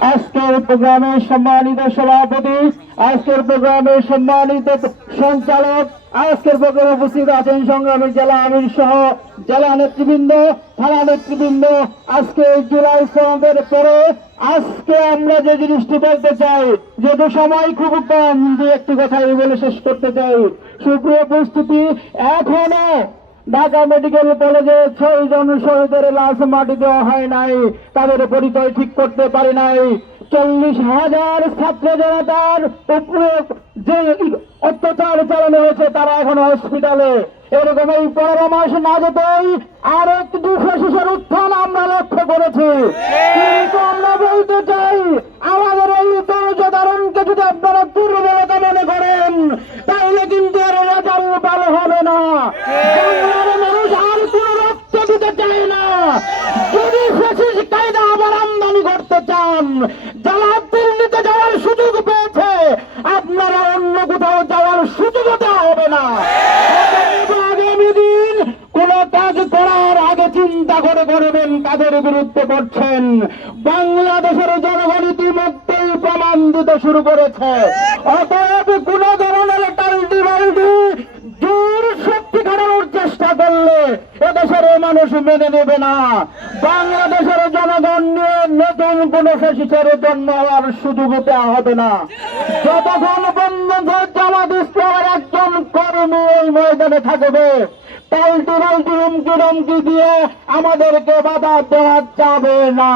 আজকের প্রোগ্রামের সম্মানিত সভাপতি, আজকের প্রোগ্রামের সম্মানিত সঞ্চালক, আজকের প্রোগ্রামে উপস্থিত আছেন সংগ্রামী জেলা আমির সহ জেলা নেতৃবৃন্দ, থানা নেতৃবৃন্দ। আজকে জুলাই সনদের পরে আজকে আমরা যে জিনিসটি বলতে চাই যেহেতু সময় খুব কম যে একটি কথা বলে শেষ করতে চাই। সুপ্রিয় প্রস্তুতি এখনও ঢাকা মেডিকেল কলেজে ছয় জন শহীদের লাশ মাটি দেওয়া হয় নাই। তাদের পরিচয় ঠিক করতে পারে নাই। চল্লিশ হাজার ছাত্র জনতার উপরে যে অত্যাচার চালানো হয়েছে, তারা এখন হসপিটালে। এরকম এই পনেরো মাস না যেতেই আর দুশো শিশুর উত্থান আমরা লক্ষ্য করেছি কিন্তু আমরা বলতে চাই আমাদের এই তরুজধারণকে যদি আপনারা দুর্বলতা মনে করেন তাহলে কিন্তু এর রেজাল্ট ভালো হবে না। বাংলার মানুষ আর কোন রক্ত দিতে চায় না। যদি ফেসিস কায়দা আবার আমদানি করতে চান যারা দিল্লিতে যাওয়ার সুযোগ পেয়েছে, আপনারা অন্য কোথাও যাওয়ার সুযোগ দেওয়া হবে না। আগামী দিন কোন কাজ করার আগে চিন্তা করে করবেন কাদের বিরুদ্ধে করছেন। বাংলাদেশের জনগণ ইতিমধ্যেই প্রমাণ দিতে শুরু করেছে। অতএব কোন এদেশের মানুষ মেনে নেবে না। বাংলাদেশের জনগণ নিয়ে নতুন কোন ফেসিসের জন্ম হওয়ার সুযোগ দেওয়া হবে না। যতক্ষণ বন্ধ জামাত ইসলামের একজন কর্মী এই ময়দানে থাকবে, পাল্টি পাল্টি হুমকি ধমকি দিয়ে আমাদেরকে বাধা দেওয়া যাবে না।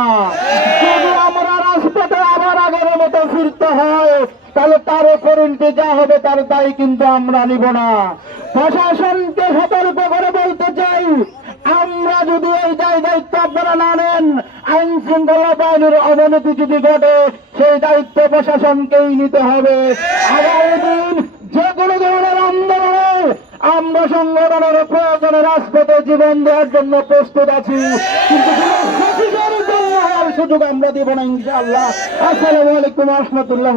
যদি আমরা রাজপথে আবার আগের মতো ফিরতে হয়, তাহলে তার পরিণতি যা হবে, তার দায়ী কিন্তু আমরা নিব না। প্রশাসনকে সতর্ক করে বলতে চাই আমরা যদি এই দায় দায়িত্ব আপনারা না আইন শৃঙ্খলা বাহিনীর অবনতি যদি ঘটে, সেই দায়িত্ব প্রশাসনকেই নিতে হবে। যে কোনো ধরনের আন্দোলনে আমরা সংগঠনের প্রয়োজনে রাজপথে জীবন দেওয়ার জন্য প্রস্তুত আছি। কিন্তু সুযোগ আমরা দিব না, ইনশাআল্লাহ। আসসালামু আলাইকুম রহমতুল্লাহ